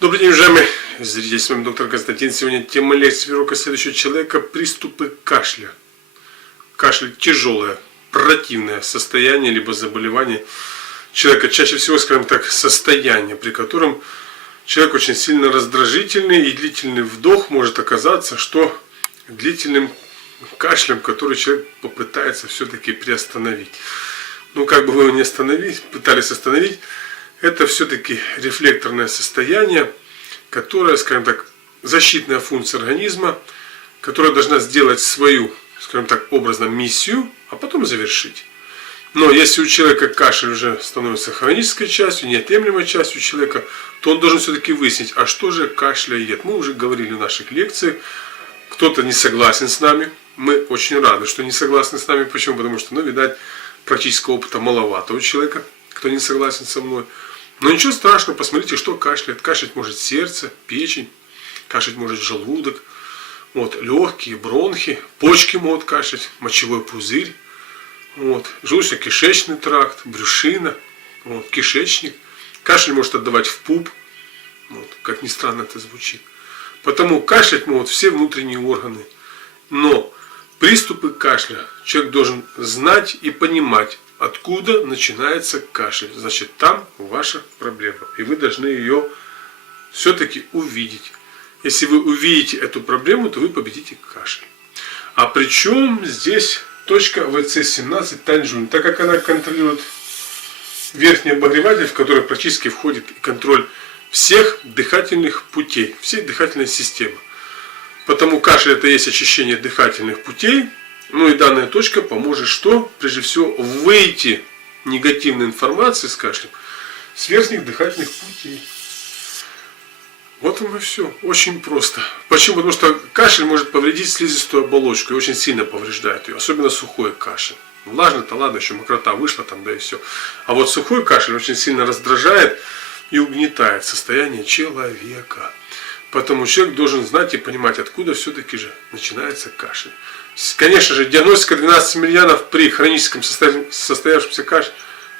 Добрый день, уважаемые зрители, с вами доктор Константин. Сегодня тема лекции урока следующего человека: приступы кашля. Кашель – тяжелое, противное состояние, либо заболевание человека. Чаще всего, скажем так, состояние, при котором человек очень сильно раздражительный, и длительный вдох может оказаться, что длительным кашлем, который человек попытается все-таки приостановить. Ну, как бы вы его не остановить, пытались остановить, это все-таки рефлекторное состояние, которое, скажем так, защитная функция организма, которая должна сделать свою, скажем так, образно миссию, а потом завершить. Но если у человека кашель уже становится хронической частью, неотъемлемой частью человека, то он должен все-таки выяснить, а что же кашляет. Мы уже говорили в наших лекциях, кто-то не согласен с нами, мы очень рады, что не согласны с нами. Почему? Потому что, видать, практического опыта маловато у человека, кто не согласен со мной. Но ничего страшного, посмотрите, что кашляет. Кашлять может сердце, печень, кашлять может желудок, легкие, бронхи, почки могут кашлять, мочевой пузырь, желудочно-кишечный тракт, брюшина, кишечник. Кашель может отдавать в пуп, как ни странно это звучит. Потому кашлять могут все внутренние органы. Но приступы кашля человек должен знать и понимать, откуда начинается кашель. Значит, там ваша проблема. И вы должны ее все-таки увидеть. Если вы увидите эту проблему, то вы победите кашель. А причем здесь точка ВЦ-17 Танжунь, так как она контролирует верхний обогреватель, в который практически входит контроль всех дыхательных путей, всей дыхательной системы. Потому кашель — это есть очищение дыхательных путей. И данная точка поможет что? Прежде всего, выйти негативной информации с кашлем с верхних дыхательных путей. Вот и все. Очень просто. Почему? Потому что кашель может повредить слизистую оболочку и очень сильно повреждает ее. Особенно сухой кашель. Влажный-то ладно, еще мокрота вышла там, да и все. А вот сухой кашель очень сильно раздражает и угнетает состояние человека. Поэтому человек должен знать и понимать, откуда все-таки же начинается кашель. Конечно же, диагностика 12 меридианов при хроническом состоявшемся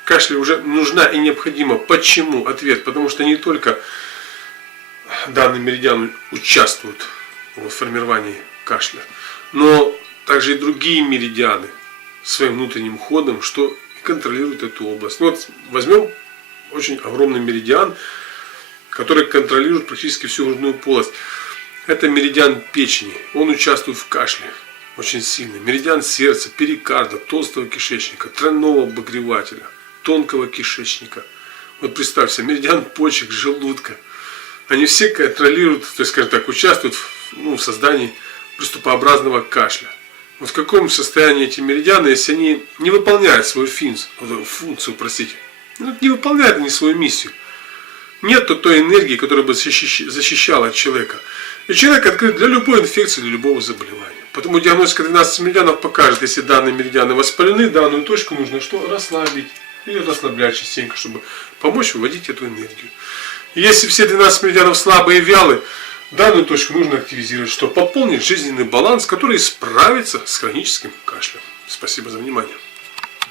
кашле уже нужна и необходима. Почему? Ответ. Потому что не только данный меридиан участвует в формировании кашля, но также и другие меридианы своим внутренним ходом, что контролируют эту область. Возьмем очень огромный меридиан, который контролирует практически всю грудную полость. Это меридиан печени. Он участвует в кашле очень сильно. Меридиан сердца, перикарда, толстого кишечника, тройного обогревателя, тонкого кишечника. Представьте, меридиан почек, желудка. Они все контролируют, то есть, скажем так, участвуют в создании приступообразного кашля. В каком состоянии эти меридианы, если они не выполняют свою функцию, не выполняют они свою миссию. Нет той энергии, которая бы защищала человека. И человек открыт для любой инфекции, для любого заболевания. Поэтому диагностика 12 меридианов покажет, если данные меридианы воспалены, данную точку нужно что? Расслабить. Или расслаблять частенько, чтобы помочь выводить эту энергию. И если все 12 меридианов слабые и вялые, данную точку нужно активизировать, чтобы пополнить жизненный баланс, который справится с хроническим кашлем. Спасибо за внимание.